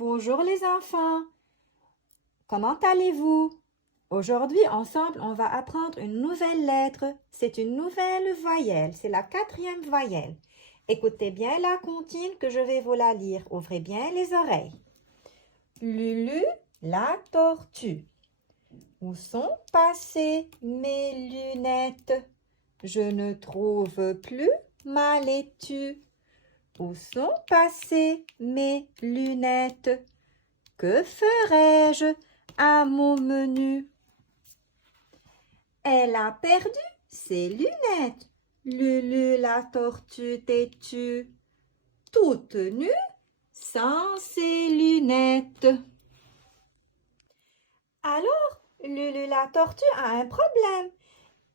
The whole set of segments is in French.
Bonjour les enfants, comment allez-vous? Aujourd'hui, ensemble, on va apprendre une nouvelle lettre. C'est une nouvelle voyelle, c'est la 4e voyelle. Écoutez bien la comptine que je vais vous la lire. Ouvrez bien les oreilles. Lulu, la tortue. Où sont passées mes lunettes? Je ne trouve plus ma laitue. Où sont passées mes lunettes? Que ferais-je à mon menu? Elle a perdu ses lunettes. Lulu la tortue têtue, toute nue, sans ses lunettes. Alors, Lulu la tortue a un problème.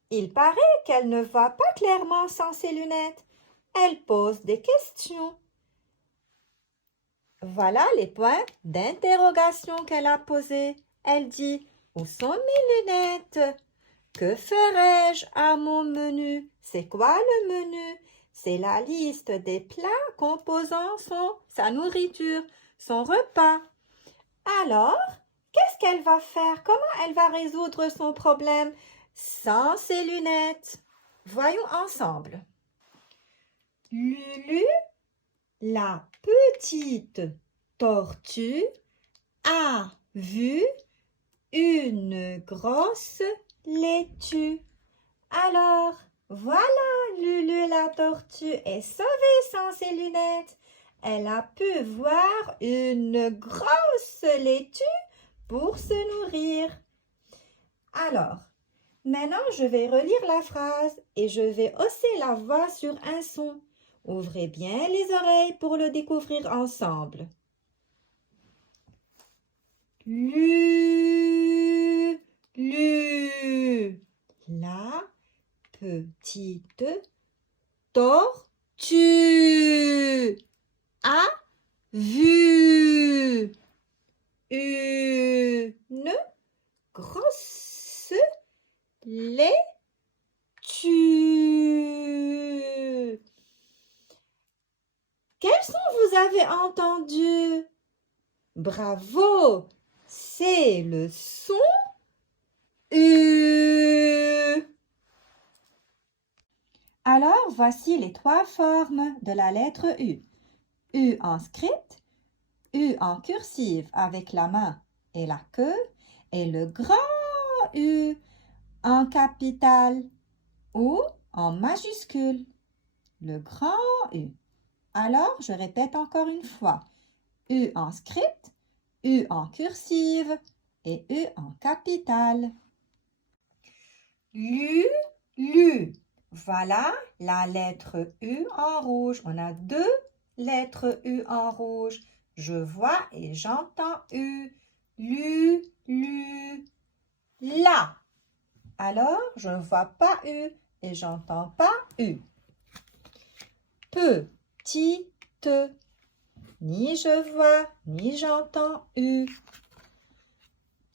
Il paraît qu'elle ne voit pas clairement sans ses lunettes. Elle pose des questions. Voilà les points d'interrogation qu'elle a posés. Elle dit: où sont mes lunettes? Que ferais-je à mon menu? C'est quoi le menu? C'est la liste des plats composant sa nourriture, son repas. Alors, qu'est-ce qu'elle va faire? Comment elle va résoudre son problème sans ses lunettes? Voyons ensemble. Lulu, la petite tortue, a vu une grosse laitue. Alors, voilà, Lulu la tortue est sauvée sans ses lunettes. Elle a pu voir une grosse laitue pour se nourrir. Alors, maintenant, je vais relire la phrase et je vais hausser la voix sur un son. Ouvrez bien les oreilles pour le découvrir ensemble. Lu, lu, la petite tortue a vu une grosse laitue. Quel son vous avez entendu? Bravo! C'est le son U. Alors, voici les 3 formes de la lettre U. U en script, U en cursive avec la main et la queue, et le grand U en capital ou en majuscule, le grand U. Alors, je répète encore une fois. U en script, U en cursive et U en capital. Lu, lu. Voilà la lettre U en rouge. On a 2 lettres U en rouge. Je vois et j'entends U. Lu, lu. La. Alors, je ne vois pas U et j'entends pas U. Petite. Ni je vois, ni j'entends U.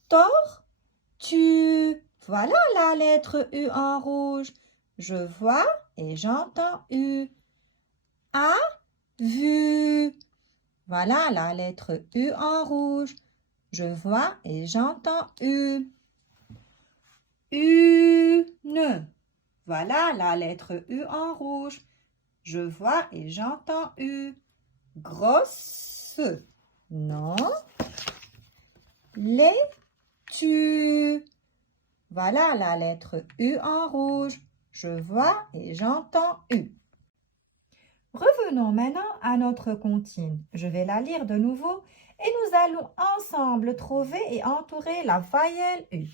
Tortue. Voilà la lettre U en rouge. Je vois et j'entends U. A vu. Voilà la lettre U en rouge. Je vois et j'entends U. Une. Voilà la lettre U en rouge. Je vois et j'entends U. Grosse. Non. Laitue. Voilà la lettre U en rouge. Je vois et j'entends U. Revenons maintenant à notre comptine. Je vais la lire de nouveau et nous allons ensemble trouver et entourer la voyelle U.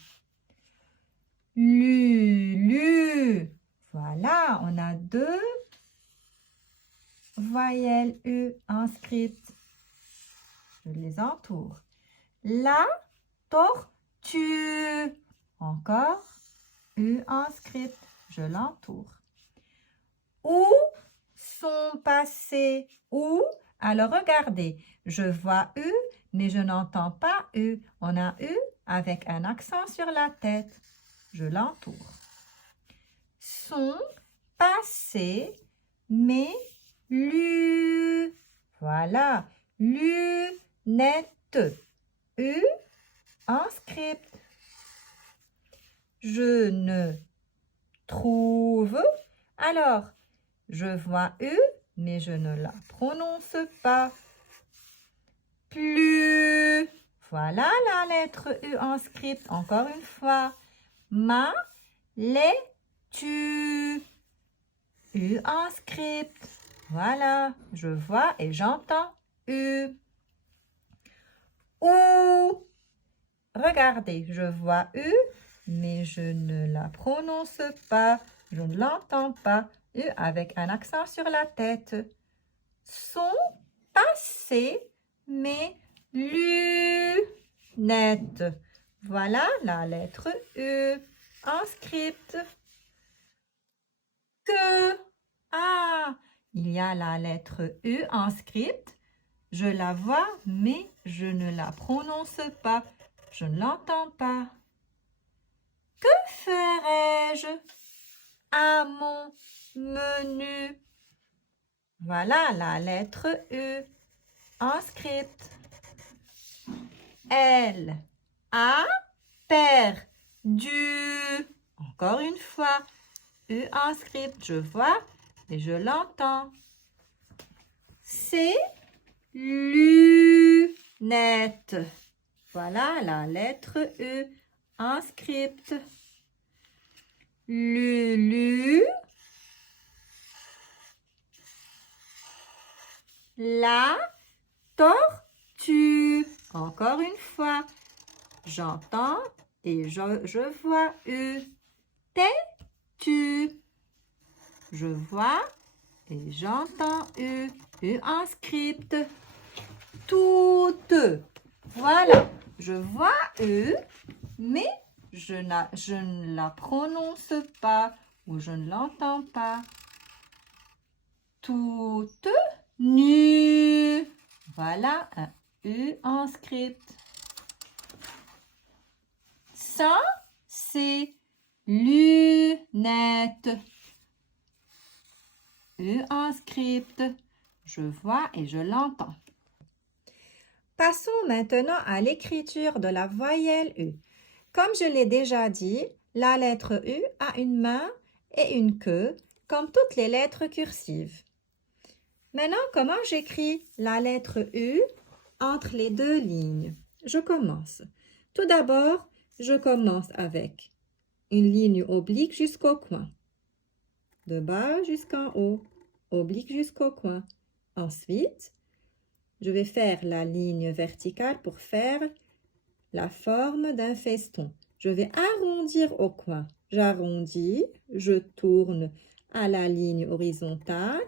Lu, lu. Voilà, on a 2 voyelles U en script. Je les entoure. La tortue. Encore U en script. Je l'entoure. Où sont passés? Où? Alors regardez, je vois U, mais je n'entends pas U. On a U avec un accent sur la tête. Je l'entoure. Sont passés mes lus. Voilà, lus, net. U en script. Je ne trouve. Alors, je vois U, mais je ne la prononce pas. Plus. Voilà la lettre U en script. Encore une fois. Ma, les, tu. U en script. Voilà, je vois et j'entends U. Ou. Regardez, je vois U, mais je ne la prononce pas. Je ne l'entends pas. U avec un accent sur la tête. Son passé, mes lunettes. Voilà la lettre U en script. Que. Ah, il y a la lettre U en script. Je la vois, mais je ne la prononce pas. Je ne l'entends pas. Que ferais-je à mon menu? Voilà la lettre U en script. Elle a perdu. Encore une fois. U en script. Je vois et je l'entends. Ses lunettes. Voilà la lettre U en script. Lulu. La tortue. Encore une fois. J'entends et je vois U. Tu. Je vois et j'entends U. U en script. Toutes. Voilà. Je vois U, mais je ne la prononce pas ou je ne l'entends pas. Toutes nues. Voilà un U en script. Sans ses lunettes. U en script. Je vois et je l'entends. Passons maintenant à l'écriture de la voyelle U. Comme je l'ai déjà dit, la lettre U a une main et une queue, comme toutes les lettres cursives. Maintenant, comment j'écris la lettre U entre les deux lignes? Je commence. Tout d'abord, je commence avec une ligne oblique jusqu'au coin. De bas jusqu'en haut, oblique jusqu'au coin. Ensuite, je vais faire la ligne verticale pour faire la forme d'un feston. Je vais arrondir au coin. J'arrondis, je tourne à la ligne horizontale.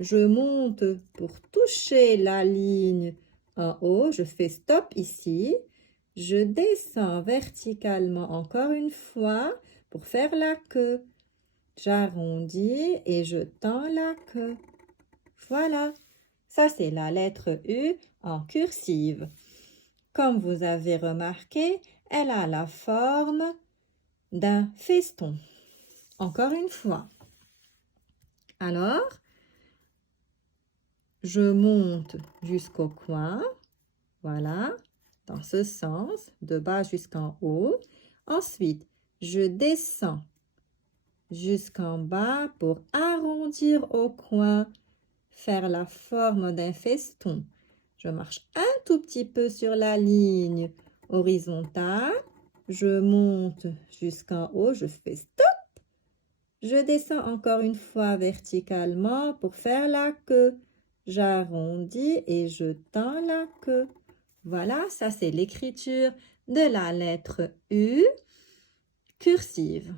Je monte pour toucher la ligne en haut. Je fais stop ici. Je descends verticalement encore une fois pour faire la queue. J'arrondis et je tends la queue. Voilà, ça c'est la lettre U en cursive. Comme vous avez remarqué, elle a la forme d'un feston. Encore une fois. Alors, je monte jusqu'au coin. Voilà, dans ce sens, de bas jusqu'en haut. Ensuite, je descends jusqu'en bas pour arrondir au coin, faire la forme d'un feston. Je marche un tout petit peu sur la ligne horizontale. Je monte jusqu'en haut, je fais stop. Je descends encore une fois verticalement pour faire la queue. J'arrondis et je tends la queue. Voilà, ça c'est l'écriture de la lettre U cursive.